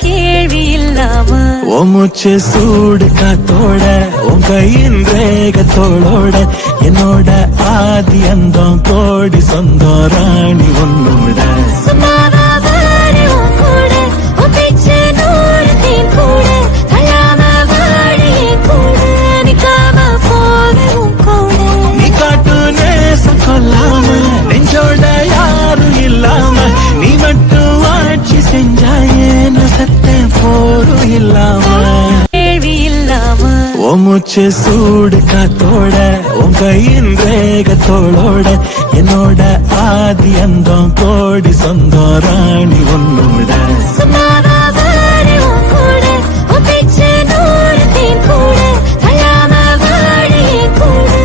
கேள்வி இல்லாம உன் மூச்சு சூடு காத்தோட உன் கையின் வேகத்தோளோட என்னோட ஆதி அந்தம் கோடி சொந்தம் ராணி உன்னோட நீ காட்டு நேசம் கொல்லாம நெஞ்சோட யாரும் இல்லாம நீ மட்டும் ஆட்சி செஞ்சாயே சத்த போரும் இல்லாம கேள்வி இல்லாம உன் மூச்சு சூடு காத்தோட உன் கையின் வேகத்தோளோட என்னோட ஆதி அந்தம் கோடி சொந்தம் ராணி உன்னோட